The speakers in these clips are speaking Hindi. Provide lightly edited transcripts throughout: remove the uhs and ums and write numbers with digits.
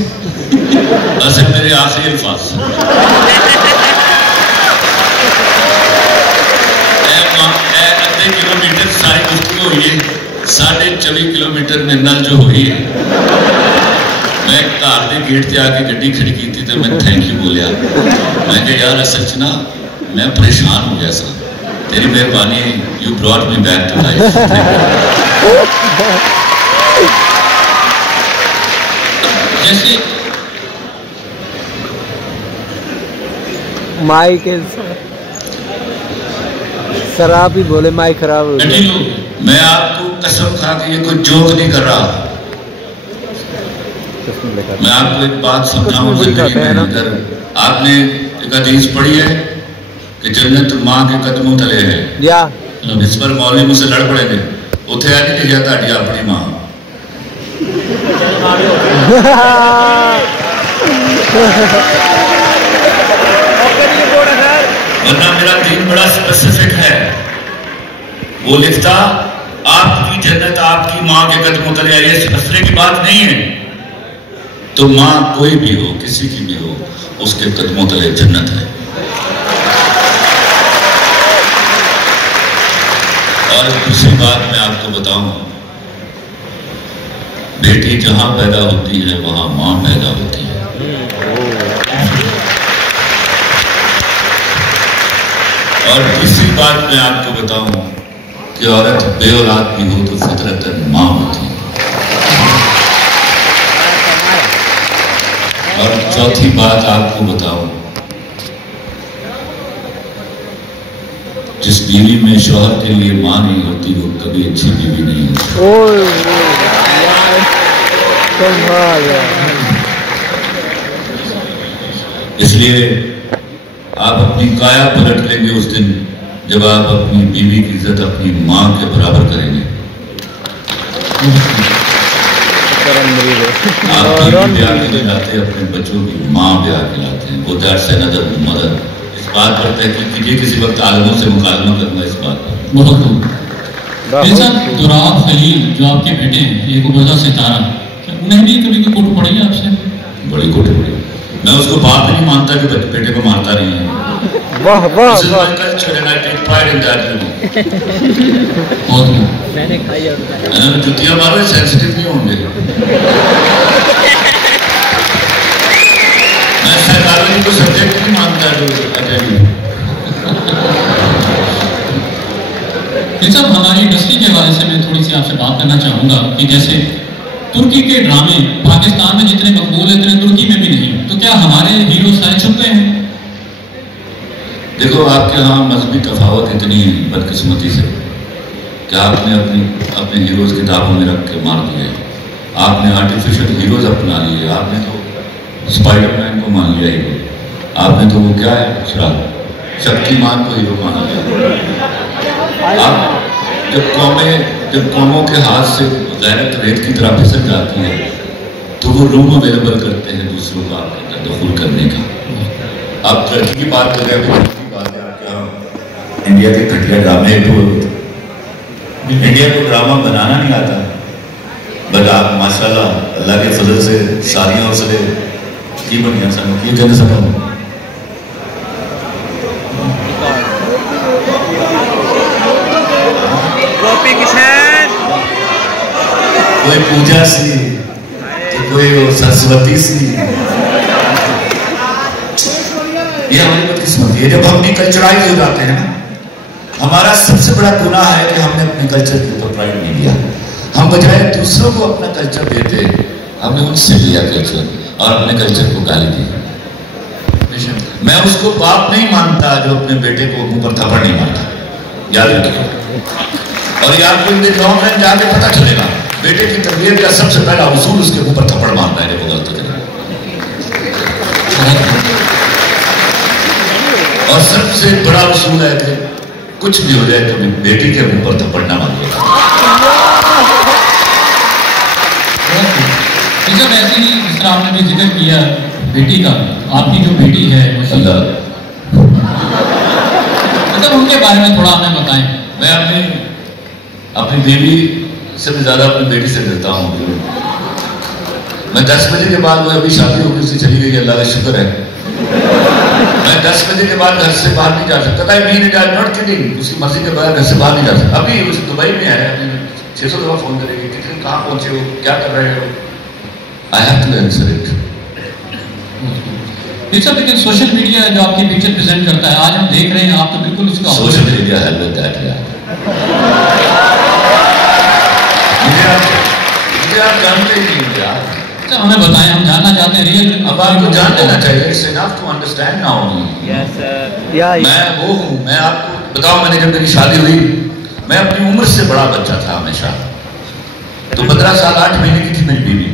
बस मेरे आखिरी अल्फाज अद्धे किलोमीटर सारी गुफ्तगू हुई है, 24.5 किलोमीटर मेरे नाल जो हुई है, मैं घर के गेट से आके गड्डी खड़ी की थी तो मैं थैंक यू बोलिया। मैं कहा यार असल च ना मैं परेशान हो गया सा, तेरी मेहरबानी, you brought me back to life. जैसे माइक शराब ही बोले, माइक खराब हो गया। मैं आपको कसम खा के ये कोई जोक नहीं कर रहा, मैं आपको एक बात समझाऊं जिंदगी में। अगर आपने एक हदीस पढ़ी है कि जन्नत मां के कदमों तले है, या इस पर मौलवी मुझसे लड़ पड़ेंगे, उथे आ नहीं लिखा ताड़ी अपनी मां। वरना मेरा दीन बड़ा स्पेसिफिक है, वो लिखता आपकी जन्नत आपकी मां के कदमों तले है, ये हंसने की बात नहीं है। तो मां कोई भी हो, किसी की भी हो, उसके कदमों तले जन्नत है। और दूसरी बात मैं आपको बताऊं, बेटी जहां पैदा होती है वहां मां पैदा होती है। और तीसरी बात मैं आपको बताऊं कि औरत बे औलाद भी हो तो फितरतन मां होती है। और चौथी बात आपको बताऊं, जिस बीवी में शौहर के लिए मां नहीं होती वो कभी अच्छी बीवी नहीं होती। इसलिए आप अपनी काया पलट लेंगे उस दिन जब आप अपनी बीवी की इज्जत अपनी मां के बराबर करेंगे। आप ब्याह के खिलाते, अपने बच्चों की माँ ब्याह खिलाते हैं। वो दैट्स अनदर मदर। इस बात पर तहकीक कीजिए, किसी वक्त आलमों से मुकालमा करूंगा इस बात पर। बहुत खूब। दुराब खलील जो आपके बेटे हैं, एक उभरता सितारा, उन्हें भी कभी कोई कोट पड़ी आपसे? बड़ी कोट पड़ी। मैं उसको बाप नहीं मानता कि बेटे को मारता नहीं है। वाह वाह वाह। मैंने खाई जुतियां मारो, सेंसिटिव नहीं होंगे। मैं साइकोलॉजी को सब्जेक्ट नहीं मानता जो हमारी इंडस्ट्री के हवाले से मैं थोड़ी सी आपसे बात करना चाहूंगा कि जैसे तुर्की के ड्रामे पाकिस्तान में जितने मकबूल हैं उतने तुर्की में भी नहीं, तो क्या हमारे हीरो सारे छुप गए हैं? देखो आपके यहाँ मजहबी तफावत इतनी है बदकिस्मती से कि आपने अपने हीरोज किताबों में रख के मार दिए। आपने आर्टिफिशियल हीरोज अपना लिए। आपने तो स्पाइडरमैन को मान लिया हीरो, आपने तो वो क्या है दूसरा शक्तिमान को हीरो मान लिया। आप जब कौमों के हाथ से गैरत रेत की तरह फिसल जाती है तो वो रूम अवेलेबल करते हैं दूसरों का आपके अंदर दखल करने का। आप तरक्की की बात कर रहे हैं, इंडिया के घटिया ड्रामे इंडिया को ड्रामा बनाना नहीं आता, बट आप माशाल्लाह अल्लाह के फजल से सारियां और सरे की बढ़िया सन की जन सका। कोई पूजा सी तो कोई सरस्वती सी, ये हमारी बदकिस्मती है। जब हम भी कल्चराइज हो जाते हैं ना, हमारा सबसे बड़ा गुनाह है कि हमने अपने कल्चर के ऊपर प्राइड नहीं लिया। हम बजाय दूसरों को अपना कल्चर देते, हमने उनसे लिया कल्चर और अपने कल्चर को गाली दी। मैं उसको बाप नहीं मानता जो अपने बेटे को मुंह पर थप्पड़ नहीं मारता, याद रखिए। और ये आपको इन दिनों में जाके पता चलेगा, बेटे की तरबियत का सबसे पहला उसूल उसके मुंह पर थप्पड़ मारना है जब वो गलत करे। और सबसे बड़ा उसूल है कि कुछ भी हो जाए कभी बेटी के मुंह पर थप्पड़ ना मारिएगा। ऐसे ही जिस तरह आपने भी जिक्र किया बेटी का, आपकी जो बेटी है मतलब उनके बारे में थोड़ा हमें बताएं। मैं अपनी बेबी से भी ज्यादा अपनी बेटी से डरता हूँ। मैं 10 बजे के बाद, वो अभी शादी होगी उससे चली गई, अल्लाह का शुक्र है। मैं 10 बजे के बाद घर से बाहर नहीं जा सकता था, महीने जा नॉट किडिंग, उसकी मर्जी के बगैर घर से बाहर नहीं जा सकता। अभी उस दुबई में है, 600 दफा फोन करेगी, कितने कहाँ पहुंचे हो, क्या कर रहे हो, I have to answer it. लेकिन सोशल मीडिया जो आपकी पिक्चर प्रेजेंट करता है, आज हम देख रहे हैं आप तो बिल्कुल उसका सोशल मीडिया है मुझे आप जानते ही नहीं यार। हमें बताएं, हम जानना चाहते हैं रियल। अब आपको जान लेना चाहिए, it's enough to understand now. मैं वो हूँ, मैं आपको बताऊं, मैंने जब मेरी शादी हुई, मैं अपनी उम्र से बड़ा बच्चा था हमेशा। तो 15 साल 8 महीने की थी मेरी बीवी,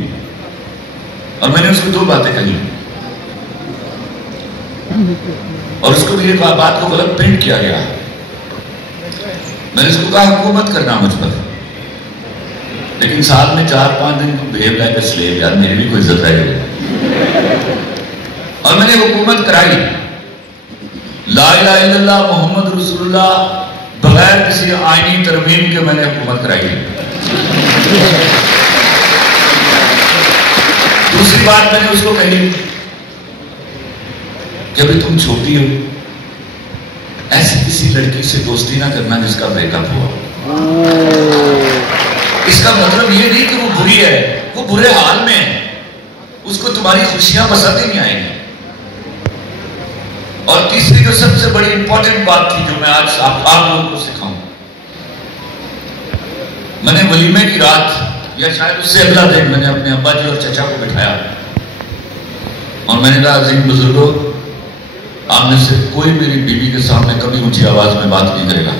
और मैंने उसको 2 बातें कही, और उसको भी एक बात को गलत प्रिंट किया गया। मैंने उसको कहा हुकूमत करना मुझ पर, लेकिन साल में 4-5 दिन बिहेव लाइक अ स्लेव, यार मेरी भी कोई इज्जत रह गई। और मैंने हुकूमत कराई, ला इलाहा इल्लल्लाह मोहम्मद रसूलुल्लाह, बगैर किसी आईनी तरमीम के मैंने हुकूमत कराई। दूसरी बात मैंने उसको कही कि अभी तुम छोटी हो, ऐसी किसी लड़की से दोस्ती ना करना जिसका ब्रेकअप हुआ। इसका मतलब ये नहीं कि वो बुरी है, वो बुरे हाल में है, उसको तुम्हारी खुशियां पसंद ही नहीं आएंगी। और तीसरी जो सबसे बड़ी इंपॉर्टेंट बात थी, जो मैं आज आप लोगों को सिखाऊं, मैंने वलीमे की रात या शायद उससे अगला दिन मैंने अपने अब्बा जी और चचा को बिठाया और मैंने कहा, अजीम बुजुर्गों, आप में से कोई मेरी बीवी के सामने कभी ऊंची आवाज में बात नहीं करेगा।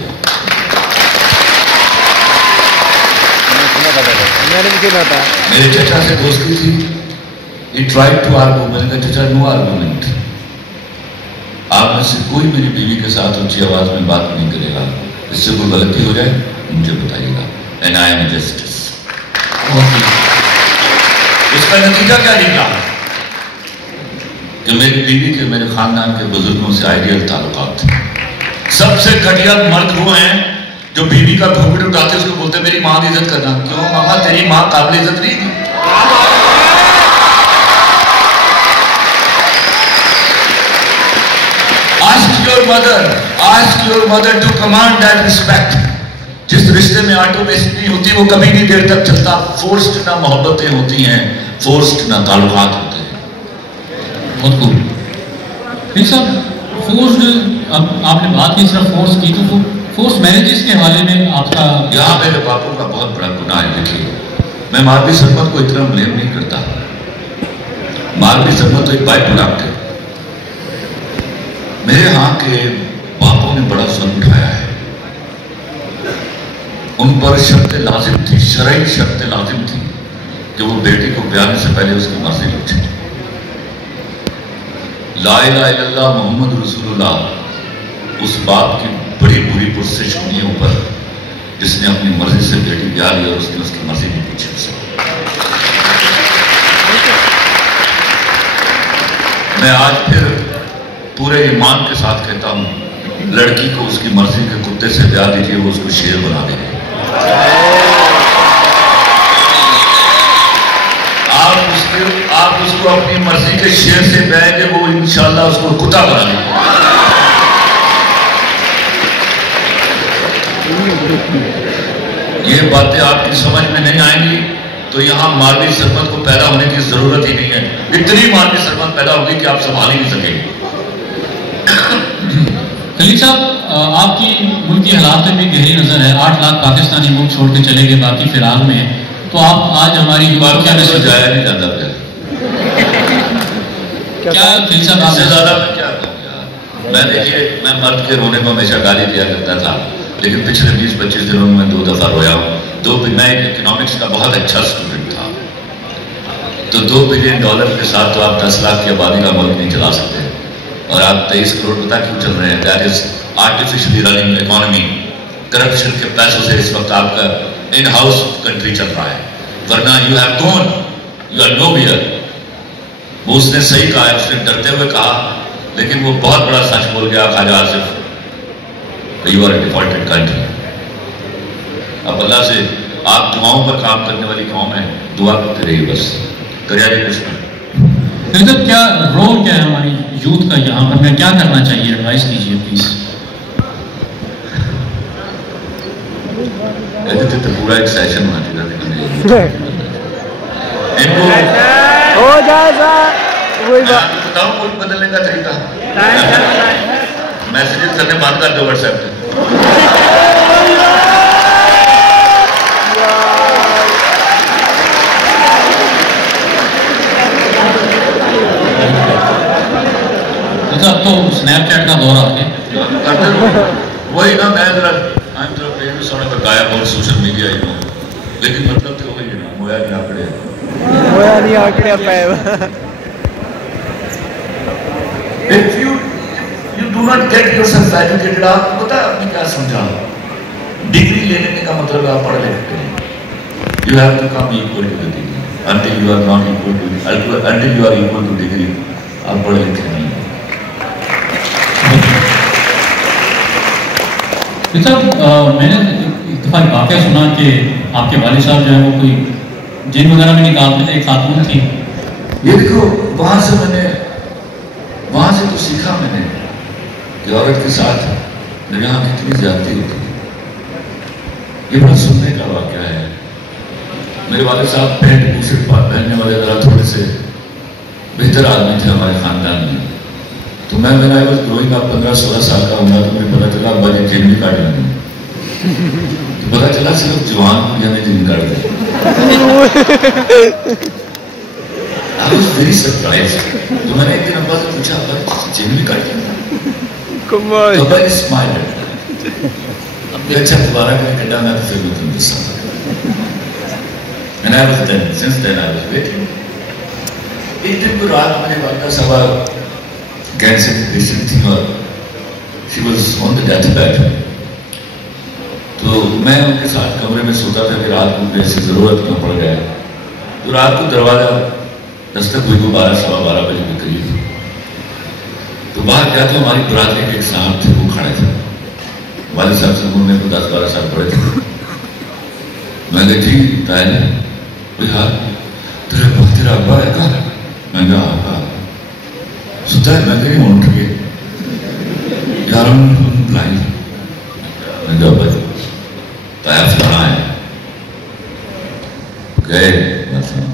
मेरे चचा से दोस्ती थी, he tried to argue, मैंने कहा चचा नो आर्गुमेंट, आप में से कोई मेरी बीवी के साथ ऊंची आवाज में बात नहीं करेगा, इससे कोई गलती हो जाए मुझे बताइएगा, एंड आई एम जस्टिस। इसका नतीजा क्या निकला कि मेरी बीवी के, मेरे खानदान के बुजुर्गों से आइडियल ताल्लुकात थे। सबसे घटिया मर्द वो हैं जो बीवी का घूंघट उठाते उसको बोलते मेरी मां की इज्जत करना। क्यों मामा, तेरी मां काबिल इज्जत नहीं थी? ask your mother to command that respect। जिस रिश्ते में ऑटोमेशन नहीं होती वो कभी नहीं देर तक चलता। फोर्स्ड ना मोहब्बतें होती हैं, फोर्स्ड ना ताल्लुकात होते हैं। बहुत खूब। फोर्स्ड, अब आपने बात की सिर्फ फोर्स की, तो फोर्स मैरिजेस के हवाले में आपका, यहाँ मेरे बापों का बहुत बड़ा गुनाह है। देखिए, मैं मालवी सरमत को इतना ब्लेम नहीं करता, मालवी सरमत तो एक बाई प्रोडक्ट है। मेरे यहाँ के बापों ने बड़ा जुल्म उठाया है, उन पर शर्त लाजिम थी, शरई शर्त लाजिम थी कि वो बेटी को ब्याने से पहले उसकी मर्जी पूछे। ला इलाहा इल्लल्लाह मोहम्मद रसूलुल्लाह उस बाप की बड़ी बुरी पुरसिश हुई है ऊपर जिसने अपनी मर्जी से बेटी ब्याह ली और उसने उसकी मर्जी नहीं पूछी उससे। मैं आज फिर पूरे ईमान के साथ कहता हूं, लड़की को उसकी मर्जी के कुत्ते से ब्याह दीजिए, वो उसको शेर बना देंगे। आप उसको अपनी मर्जी के शेर से ब्याहेंगे, वो इंशाल्लाह उसको कुत्ता बना देंगे। ये बातें आपकी समझ में नहीं आएंगी तो यहाँ मालवी सरमत को पैदा होने की जरूरत ही नहीं है। इतनी मालवी सरमत पैदा होगी कि आप संभाल ही नहीं सकेंगे। खलील साहब, आपकी मुल्क की हालात में भी गहरी नजर है। 8 लाख पाकिस्तानी मुल्क छोड़ के चले गए, बाकी फिराक में है, तो आप आज हमारी बात क्या मैसेज जाया नहीं जाता क्या खलील साहब, आपसे ज्यादा मैं क्या कहूँ यार। मैं देखिए, मैं मर्द के रोने को हमेशा गाली दिया करता था, लेकिन पिछले 20-25 दिनों में 2 दफा रोया हूँ। मैं एक इकोनॉमिक्स का बहुत अच्छा स्टूडेंट था, तो $2 बिलियन के साथ तो आप 10 लाख की आबादी का मुल्क नहीं चला सकते, और आप 23 करोड़ पता क्यों चल रहे हैं? That is artificially running economy. Corruption के पैसों से इस वक्त आपका इन हाउस कंट्री चल रहा है, वरना you have gone, you are nowhere. वो उसने सही कहा है, उसने डरते हुए कहा, लेकिन वो बहुत बड़ा सच बोल गया Khawaja Asif, you are a defaulted country. अब अल्लाह से आप दुआओं पर काम करने वाली कौम है, दुआ करते रहिए बस। Congratulations. मतलब क्या रोल क्या है हमारी यूथ का यहाँ पर, मैं क्या करना चाहिए, एडवाइस कीजिए प्लीज। ऐसे तो पूरा एक सेशन होना चाहिए इनको हो जाए सर, वही बात बताओ कुछ बदलने का तरीका। मैसेजेस करने बंद कर दो व्हाट्सएप पे। अब तो स्नैपचैट का दौर आ गया। वही ना, मैं जरा गायब और सोशल मीडिया ही हूँ, लेकिन मतलब तो वही है ना, मोया नहीं आंकड़े पाए। If you do not get yourself educated, आपको पता है आपने क्या समझा? डिग्री लेने का मतलब आप पढ़ लेते हैं। You have to come equal to the degree. Until you are not equal to, until you are equal to degree, आप पढ़ लेते नहीं। मैंने एक दफा वाक़या सुना कि आपके वालिद साहब जो है वो कोई जिन वगैरह में निकालते थे, एक खातून थी। ये देखो, वहां से तो सीखा मैंने कि औरत के साथ यहाँ कितनी ज्यादती होती है। ये बड़ा सुनने का वाक़या है। मेरे वालिद साहब पैंट बुशर्ट पहनने वाले जरा थोड़े से बेहतर आदमी थे हमारे खानदान में। तो मैं मेरा आई वॉज ग्रोइंग अप 15-16 साल का हुआ तो मुझे पता चला अब्बा जी जेल भी काट लेंगे। तो पता चला सिर्फ जवान को जाने जेल काट दे। I was very surprised. तो मैंने एक दिन अब्बा से पूछा, अब्बा जेल भी काट लेंगे? अब्बा ने स्माइल किया। अच्छा दोबारा कहीं कटा ना तो फिर मैं तुम गुस्सा। And I was then, since then I was waiting. एक दिन को रात मैंने वालिदा साहबा कैंसर की पेशेंट थी और she was on the death bed. तो मैं उनके साथ कमरे में सोता था कि रात को ऐसी ज़रूरत न पड़ गया। तो रात को दरवाज़ा दस्तक हुई को 12-12:15 बजे के करीब। तो बाहर क्या था, हमारी बरादरी के एक साहब थे, वो खड़े थे। वालिद साहब से उन्होंने 10-12 साल पढ़े थे। मैं कहा जी ताया यार तेरा अब्बा है कहाँ? मैं कहा अब्बा सुता है। मैं कहीं उठ गए यार हम बुलाएंगे। मैं कहा अब्बा ताया फलाना है गए मतलब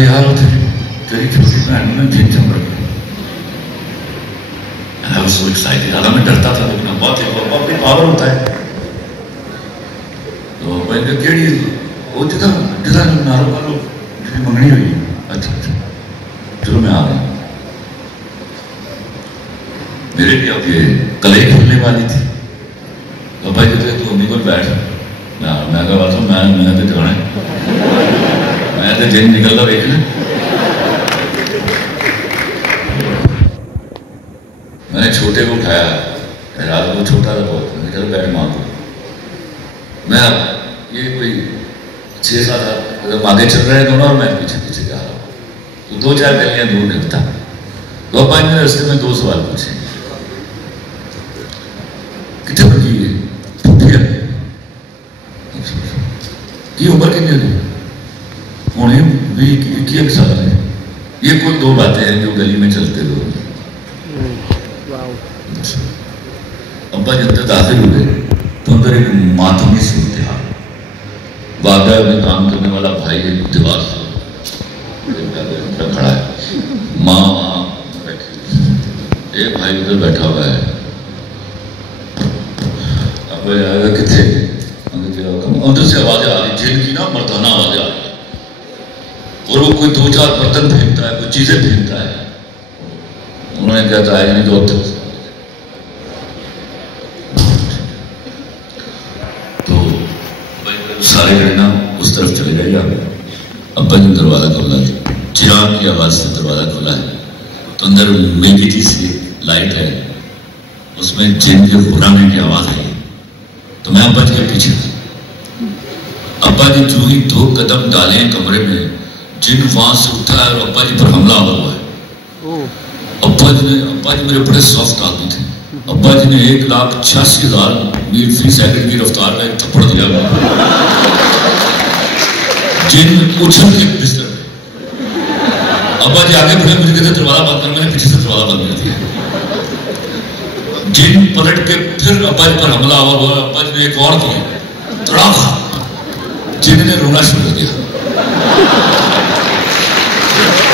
यार तेरी छोटी बहन ने जिन चमड़ गई। I was so excited। हालांकि मैं डरता था लेकिन बहुत ही पावर होता है। तो मैंने केड़ी वो जिदा नारो वालों मंगनी हुई। अच्छा चलो मैं आ रहा हूँ। मेरे क्या ये कलई खुलने वाली थी। तो भाई कहते तू अम्मी को बैठ। मैं कहा बात मैं तो जाना है, मैं तो जिन निकलता देख ना। मैंने छोटे को उठाया, रात को छोटा था बहुत। मैंने चलो बैठ माँ को। मैं ये कोई 6-7 आगे चल रहे हैं दोनों और मैं पीछे पीछे जा रहा हूँ। तो 2-4 गलियां दूर नहीं था। तो अब्बा ने रास्ते में 2 सवाल पूछे। कितने बड़ी है पुठिया की उम्र कितनी है? उन्हें भी 21 साल है। ये कुल 2 बातें हैं जो गली में चलते हुए। अब्बा जब तक दाखिल हुए तो अंदर एक मातमी सूरत हाल। वादा में काम करने वाला भाई एक दीवार से खड़ा है, माँ बैठी, एक भाई उधर बैठा हुआ है। अब कितने अंदर से आवाजें आ रही, जिनकी ना मर्दाना आवाजें आ रही, और वो कोई 2-4 बर्तन फेंकता है, कुछ चीजें फेंकता है। उन्होंने क्या था नहीं तो सारे ना उस तरफ चले गए। अब्बा ने दरवाजा खोला, चिराग की आवाज से दरवाजा खोला है तो अंदर मेगी सी लाइट है, उसमें जिन के घुराने की आवाज आई। तो मैं अब्बा जी के पीछे था। अब्बा जी जो ही 2 कदम डाले हैं कमरे में, जिन वहां से उठा है और अब्बा जी पर हमला हुआ है। अब्बा जी मेरे बड़े सॉफ्ट आदमी थे। अब्बा जी ने 1,86,000 मील फी सेकंड की रफ्तार में थप्पड़ दिया। जिन उछल के बिस्तर अब्बा जी आगे बढ़े, मुझे कहते दरवाजा बंद कर, मैंने पीछे से दरवाजा बंद कर दिया। जिन पलट के फिर अब्बा जी पर हमला हुआ, अब्बा जी ने एक और किया तड़ाका, जिन ने रोना शुरू कर दिया।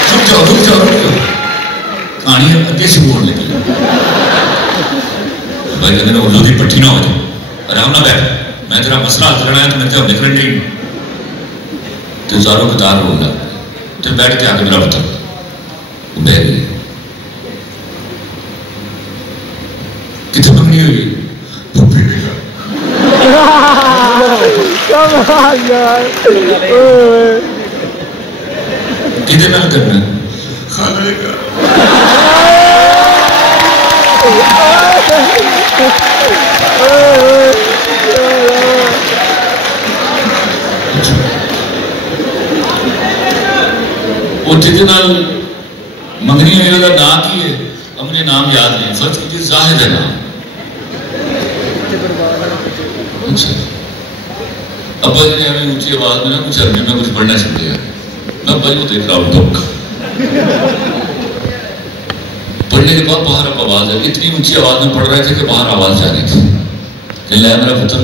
रुक जाओ रुक जाओ रुक जाओ, कहानी अगे शुरू होने लगी। भाई कहते हैं उर्दू की पट्टी ना हो जाए, आराम ना बैठ, मैं तेरा मसला हल करना है तो मैं तो निकल नहीं। तो चारों कतार रोन लग, तो बैठ के आके मेरा बता, वो बह गई। कितने मंगनी हुई किधर ना करना खाने का। मंगनी हुई ना की है, अपने नाम याद नहीं, फर्ज कीजिए जाहिद है नाम। अच्छा अब्बा जी ने हमें ऊंची आवाज में ना कुछ अरबी में कुछ पढ़ना शुरू किया। मैं अब्बा जी को देख रहा हूँ, पढ़ने के बाद बाहर अब आवाज है, इतनी ऊंची आवाज में पढ़ रहे थे कि बाहर आवाज जा रही थी। कहने लगा मेरा पुत्र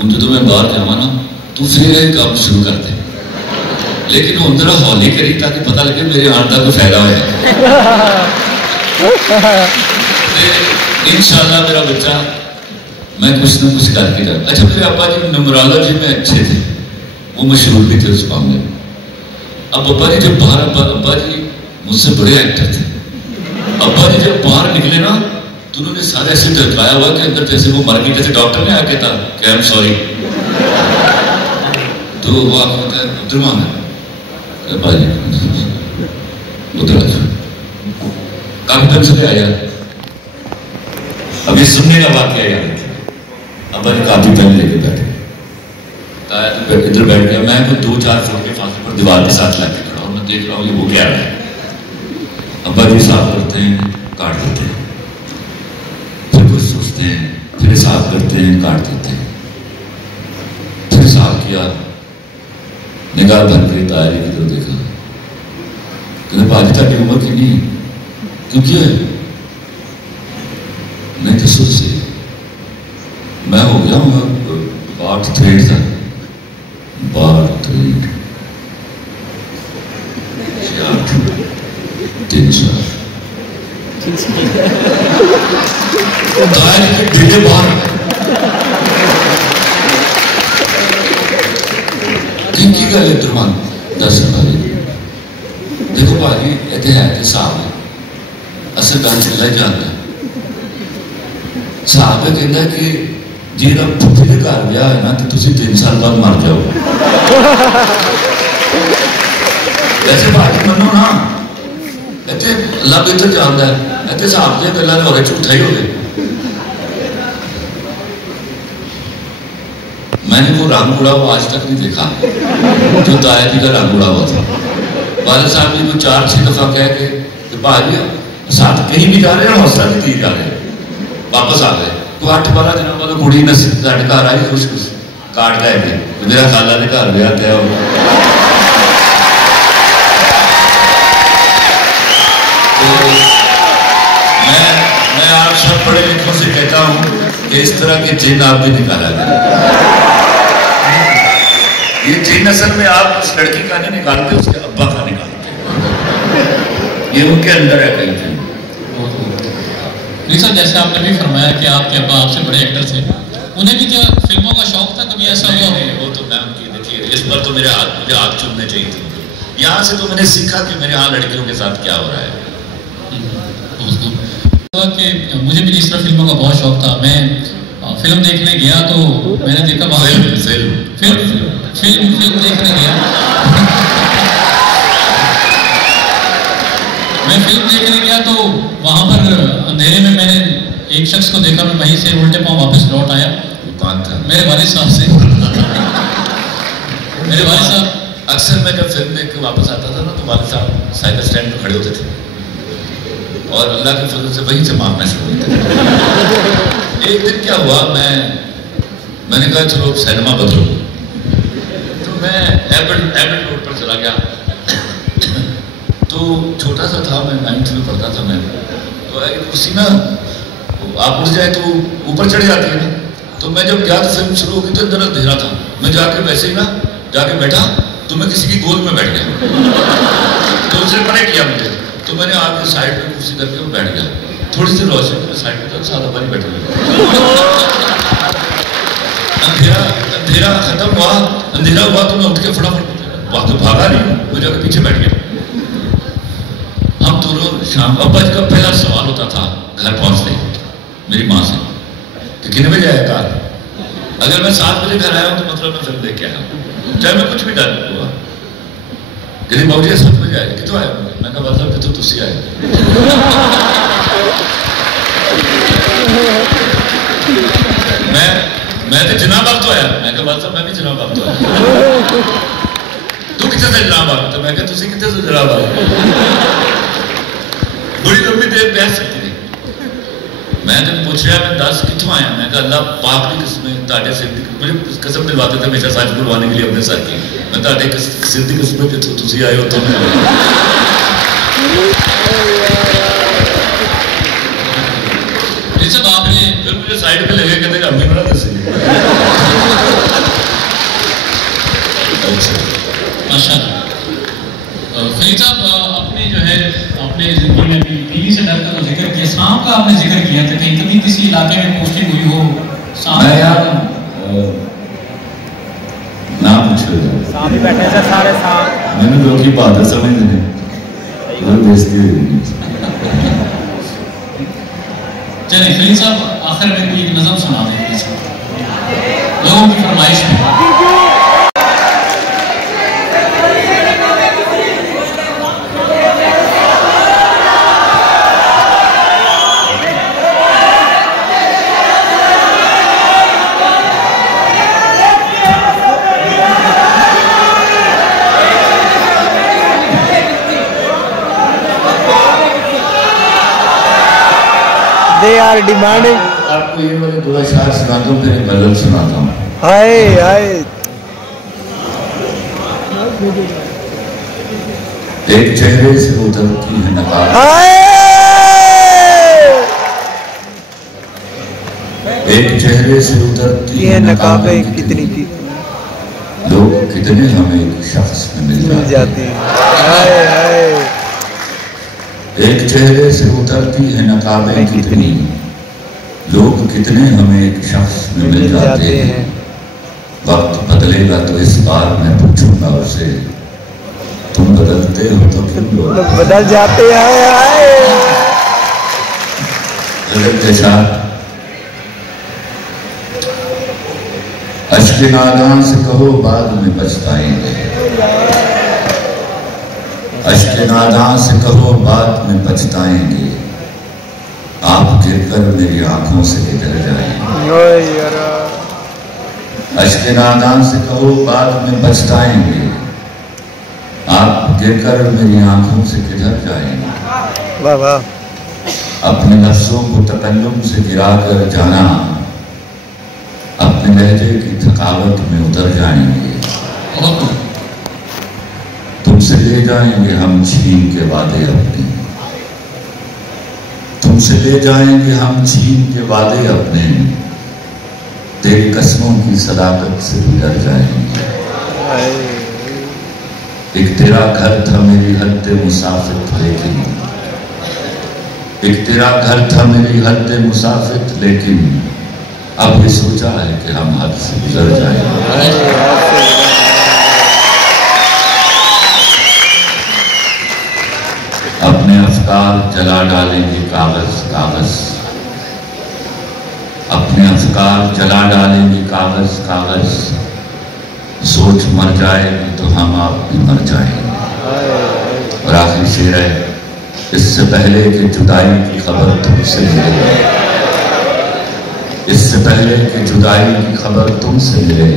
उन जो मैं बाहर जावा ना, तू फिर काम शुरू कर दे, लेकिन वो अंदर हौली करी ताकि पता लगे मेरे आने का कोई फायदा हो। इंशाल्लाह मेरा बच्चा मैं कुछ ना कुछ करके कर। अच्छा मेरे अब्बा जी न्यूमरोलॉजी में अच्छे थे, वो मशहूर भी थे उस मामले में। अब अब्बा जी जब बाहर, अब्बा जी मुझसे बड़े एक्टर थे, अब्बा जी जब बाहर निकले ना तो उन्होंने सारे ऐसे धड़काया हुआ कि अंदर जैसे वो मर गई, जैसे डॉक्टर ने आके था कि आई एम सॉरी। तो वो आपको कहता है अब्दुल अब्बा जी उधर काफी टाइम से आया, अभी सुनने का वाक्य याद। अब्बा जी काफी टाइम लेके बैठे, इधर बैठ गया, मैं कोई 2-4 फुट के फासले पर दीवार के साथ लाके खड़ा हूँ, मैं देख रहा हूँ ये वो क्या है। अब्बा जी साफ करते हैं, काट देते हैं, फिर कुछ सोचते हैं, फिर साफ करते हैं, काट देते हैं, फिर साफ किया, निगाह भर के तारे की तरफ देखा, कहते भाजी ताकि उम्र की नहीं क्योंकि मैं तो सोच से मैं हो गया हूँ 8 थ्रेड था, 12 थ्रेड 300 दायरे के ढीले बाहर की गल है दुर्मान दर्शन भाजी। देखो भाजी इतने है तो साहब असल गल चला जाता साहब कहता कि जो फुफी के घर ब्याह है ना तो तुम 3 साल बाद मर जाओ। वैसे भाजी मनो ना इतने लब इधर जाता है, इतने साहब से गल्लां हो रहे झूठा ही हो गए। मैंने वो राम उड़ा हुआ आज तक नहीं देखा जो ताया जी का राम उड़ा हुआ था। वाले साहब जी को 4-6 दफा कह के कि भाजी साथ कहीं भी जा रहे हैं, हौसला भी दी जा रहे हैं, वापस आ गए। तो 8-12 दिनों बाद कुड़ी ने साढ़े घर आई खुश खुश काट लैके मेरा खाला ने घर ब्याह तय हो। तो मैं आप सब पढ़े लिखों से कहता हूँ कि इस तरह के जिन आप भी निकाला गया। ये जिन असल में आप उस लड़की का नहीं निकालते, उसके अब्बा का निकालते, ये उनके अंदर है कहीं थे। सर जैसे आपने भी फरमाया कि आपके अब्बा आपसे बड़े एक्टर थे, उन्हें भी क्या फिल्मों का शौक था, कभी ऐसा हुआ? वो तो मैम की देखिए इस पर तो मुझे हाथ चूमने चाहिए थे। यहाँ से तो मैंने सीखा कि मेरे यहाँ लड़कियों के साथ क्या हो रहा है। कि मुझे भी इस तरह फिल्मों का बहुत शौक था। मैं फिल्म देखने गया तो मैंने देखा वहाँ फिल्म देखने गया मैं फिल्म देखने गया तो वहाँ पर अंधेरे में मैंने एक शख्स को देखा, मैं वहीं से उल्टे पाँव वापस लौट आया। मेरे वालिद साहब से मेरे वालिद साहब अक्सर मैं जब फिल्म देख के वापस आता था ना तो वालिद साहब साइकिल स्टैंड पर खड़े होते थे और अल्लाह के फजल से वहीं से मांगना शुरू होते थे। एक दिन क्या हुआ, मैंने कहा चलो सिनेमा बदलो, तो मैं एबल रोड पर चला गया। तो तो छोटा सा था, मैं 9th में पढ़ता था मैं, तो कुर्सी ना आप उठ जाए तो ऊपर चढ़ जाती है ना, तो मैं जब गया तो फिल्म शुरू होगी तो अंदर अंधेरा था, मैं जाके वैसे ही ना जाके बैठा तो मैं किसी की गोद में बैठ गया, तो उसने परे किया मुझे, तो मैंने आके साइड में कुर्सी करके वो बैठ गया, थोड़ी सी रोशनी में साइड में सादा पानी बैठ गया। अंधेरा खत्म हुआ, अंधेरा हुआ तो मैं उठ के फटाफट वहां तो भागा नहीं, वो जाके पीछे बैठ गया। हम दोनों शाम, अब्बा जी का पहला सवाल होता था घर पहुंचते मेरी माँ से कि कितने बजे आया कार, अगर मैं 7 बजे घर आया हूं तो मतलब मैं फिल्म देख के आया हूं, चाहे मैं कुछ भी डर हुआ। कहते बाबू जी 7 बजे आए, कितों आया? मैं कहा मतलब कि तो तुसी आए। मैं तो जनाब तो आया, मैं कहा मतलब मैं भी जनाब तो आया। तू कितने से जनाब आ? तो मैं कहा तुसी कितने से जनाब आए? बड़ी लंबी देर बहस चलती रही। मैं जब पूछ रहा मैं 10 कितों आया, मैं कहा अल्लाह पाक की कसम ताड़े सिर दी, मुझे कसम दिलवाते थे हमेशा सच बुलवाने के लिए अपने सर की, मैं ताड़े सिर दी कसम कि तुसी आए हो तो मैं सब आपने फिर मुझे साइड पे लगे, कहते हमें बड़ा दसे माशाल्लाह। फरीद साहब, अपने जो है अपने जिंदगी में बीवी से डर का तो जिक्र किया, सांप का आपने जिक्र किया था, कहीं कभी किसी इलाके में पोस्टिंग हुई हो सांप? मैं यार ना पूछो, सांप ही बैठे थे सारे सांप, मैंने लोग की बात समझते हैं वो बेइज्जती हुई। चलिए फरीद साहब, आखिर में कोई नज़म सुना दें लोगों की फरमाइश में। They are demanding. आपको ये वाले 2 अशआर सुनाता हूँ, फिर गजल सुनाता हूँ। हाय हाय। एक चेहरे से उतरती है नकाब, हाय। एक चेहरे से उतरती ये है नकाबें कितनी की लोग कितने हमें एक शख्स में मिल जाते हैं। हाय हाय। एक चेहरे से उतरती है नकाबें कितनी, लोग कितने हमें एक शख्स में मिल जाते हैं। वक्त बदलेगा तो इस बार मैं पूछूंगा उसे, तुम बदलते हो तो क्यों लोग बदल जाते हैं। हाय। गजल के साथ अश्क नादान से कहो बाद में पछताएंगे, अश्क नादान से कहो बाद में पछताएंगे, आप गिरकर मेरी आंखों से किधर जाएंगे। अश्क नादान से कहो बाद में पछताएंगे, आप गिरकर मेरी आंखों से किधर जाएंगे। वाह वाह। अपने लफ्जों को तकल्लुम से गिरा कर जाना, अपने लहजे की थकावट में उतर जाएंगे। तुमसे ले जाएंगे हम छीन के वादे अपने, तुमसे ले जाएंगे हम छीन के वादे अपने, तेरी कसमों की सदाकत से भी डर जाएंगे। एक तेरा घर था मेरी हद मुसाफिर लेकिन, एक तेरा घर था मेरी हद मुसाफिर लेकिन, अब ये सोचा है कि हम हद से गुजर जाएंगे। अपने अफकार जला डालेंगे कागज कागज, अपने अफकार जला डालेंगे कागज कागज, सोच मर जाएगी तो हम आप भी मर जाएंगे। और आखिरी शेर है, इससे पहले कि जुदाई की खबर तुमसे मिले, इससे पहले कि जुदाई की खबर तुमसे मिले,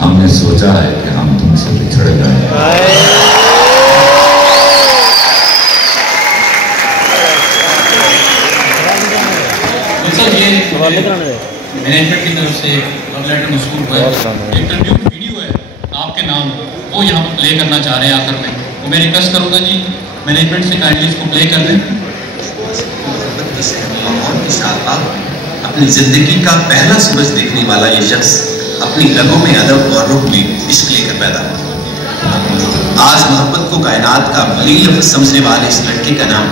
हमने सोचा है कि हम तुमसे बिछड़ जाएंगे। मैनेजमेंट की तरफ से लव लेटर मशहूर हुआ है, एक ट्रिब्यूट वीडियो है आपके नाम, वो यहाँ पर प्ले करना चाह रहे हैं आखिर में। तो मैं रिक्वेस्ट करूँगा जी मैनेजमेंट से काइंडली इसको प्ले कर दें। माहौल के साथ अपनी जिंदगी का पहला सूरज देखने वाला ये शख्स अपनी रगों में अदब और रूह में इश्क लेकर पैदा हुआ। आज मोहब्बत को कायनात का वली लफ्ज़ समझने वाले इस लड़के का नाम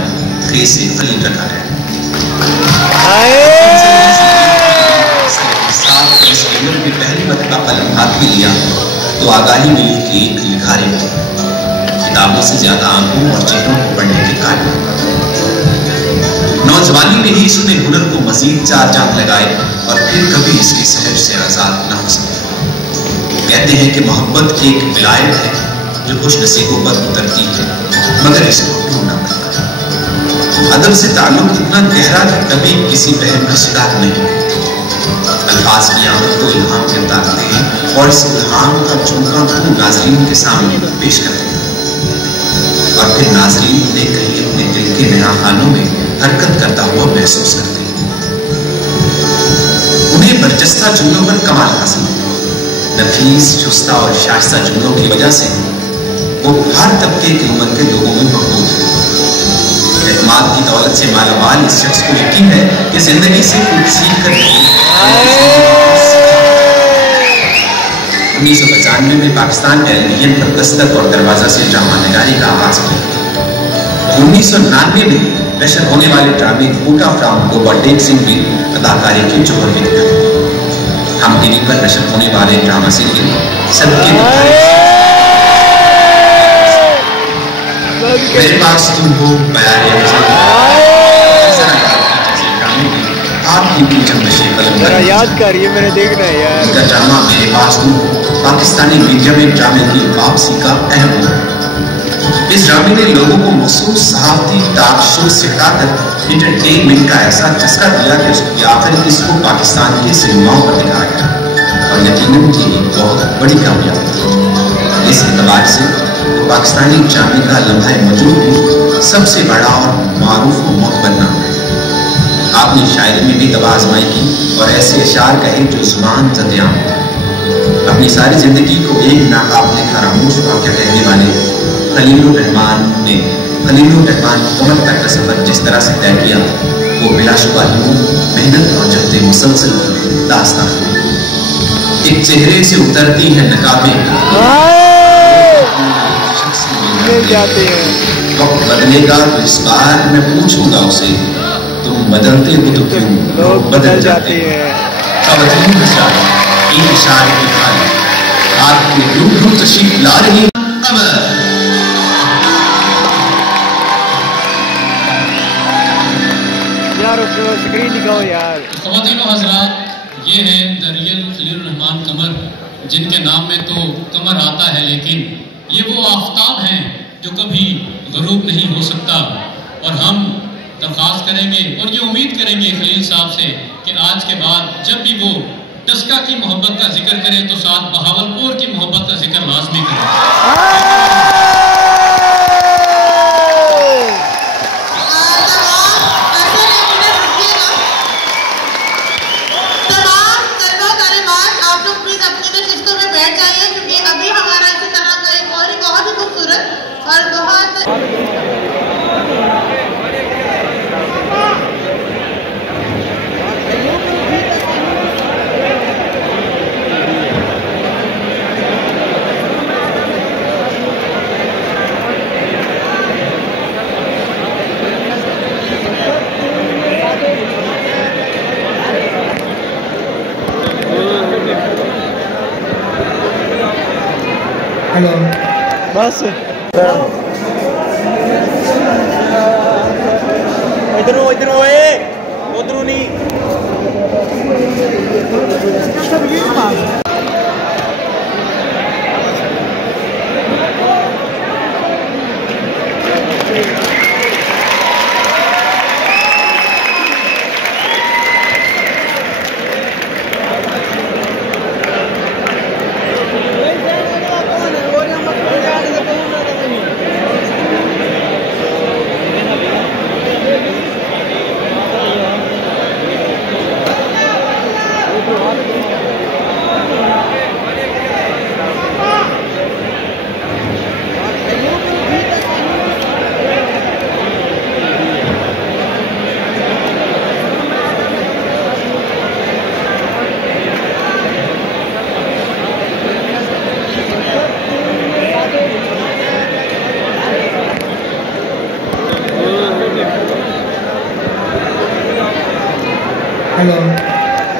खेस खलील रखा है। इस उम्र में पहली मरतबा कलम हाथ में लिया तो आगाही मिली कि एक लिखारी किताबों से ज्यादा आंखों और चेहरों को पढ़ने के कारण नौजवानी में ही इसने हुनर को मजीद चार चांद लगाए और फिर कभी इसके सहज से आजाद न हो सके। कहते हैं कि मोहब्बत एक विलायत है जो खुश नसीबों पर उतरती है मगर इसको ढूंढना पड़ता है। अदब से ताल्लुक इतना गहरा कि कभी किसी बहन का शिकार नहीं। अल्फाज की आमद को इल्हाम से उतारते हैं और इस इल्हाम का झुमका को नाज़रीन के सामने पेश करते हैं और फिर नाज़रीन उन्हें कहीं अपने दिल के नया खानों में हरकत करता हुआ महसूस करते हैं। उन्हें बरजस्ता जुमलों पर कमाल हासिल है। नफीस चुस्ता और शाइस्ता जुमलों की वजह से वो हर तबके की उम्र के लोगों में मकबूल है। एतमाद की दौलत से मालामाल इस शख्स को यकीन है कि जिंदगी से कुछ सीख कर 1995 में पाकिस्तान टेलीविजन पर दस्तक और दरवाजा से ड्रामा नगारी का आगाज हुआ। 1999 में नशर होने वाले ड्रामे कोटा फ्रॉम गोबरटेक सिंह भी अदाकारी के जोहर में दिखा। हम टीवी पर नशर होने वाले ड्रामा सीरियल सबके मेरे पास तुम हो आपकी याद करिए मैंने देखना है यार। इसका ड्रामा मेरे पास तुम पाकिस्तानी मीडिया में ड्रामे की वापसी का अहम रोल है। इस ड्रामे ने लोगों को मखसूस सहाफती टॉक शो से हटाकर इंटरटेनमेंट का ऐसा चस्का दिया कि उसकी आखिरी किस्म को पाकिस्तान के सिनेमाओं पर दिखाया गया और यकीनन ये बहुत बड़ी कामयाबी थी। इस एतबार से तो पाकिस्तानी ड्रामे का लम्हा मौजूद भी सबसे बड़ा और मारूफ और मोहब्बत नाम है। आपने शायरी में भी दवा आजमाई की और ऐसे अशार कहे जो जुबान जद्याम हो। अपनी सारी जिंदगी को एक नाकाबिले खामोश वाक़या कहने वाले खलीलुर रहमान ने खलीलुर रहमान कमर तक का सफर जिस तरह से तय किया वो बिलाशुबा मेहनत और जद्दे मुसलसल की दास्तान। एक चेहरे से उतरती है नकाबें जाते हैं। वक्त बदलेगा तो इस बार मैं पूछूंगा उसे तुम बदलते हो तो क्यों लोग बदल जाते हैं। खवातीन एक इशारे की खाली आपके रूबरू तशरीफ ला रही यार स्क्रीन दिखाओ यार। खवातीन और हजरात, ये है द रियल खलीलुर रहमान कमर जिनके नाम में तो कमर आता है लेकिन ये वो आफताब हैं जो कभी गरूब नहीं हो सकता। और हम दरख्वास्त करेंगे और ये उम्मीद करेंगे खलील साहब से कि आज के बाद जब भी वो टस्का की मोहब्बत का जिक्र करें तो साथ बहावलपुर की मोहब्बत का जिक्र लाजमी करें। हेलो बस इधरों इधरों उधरों नहीं।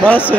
बस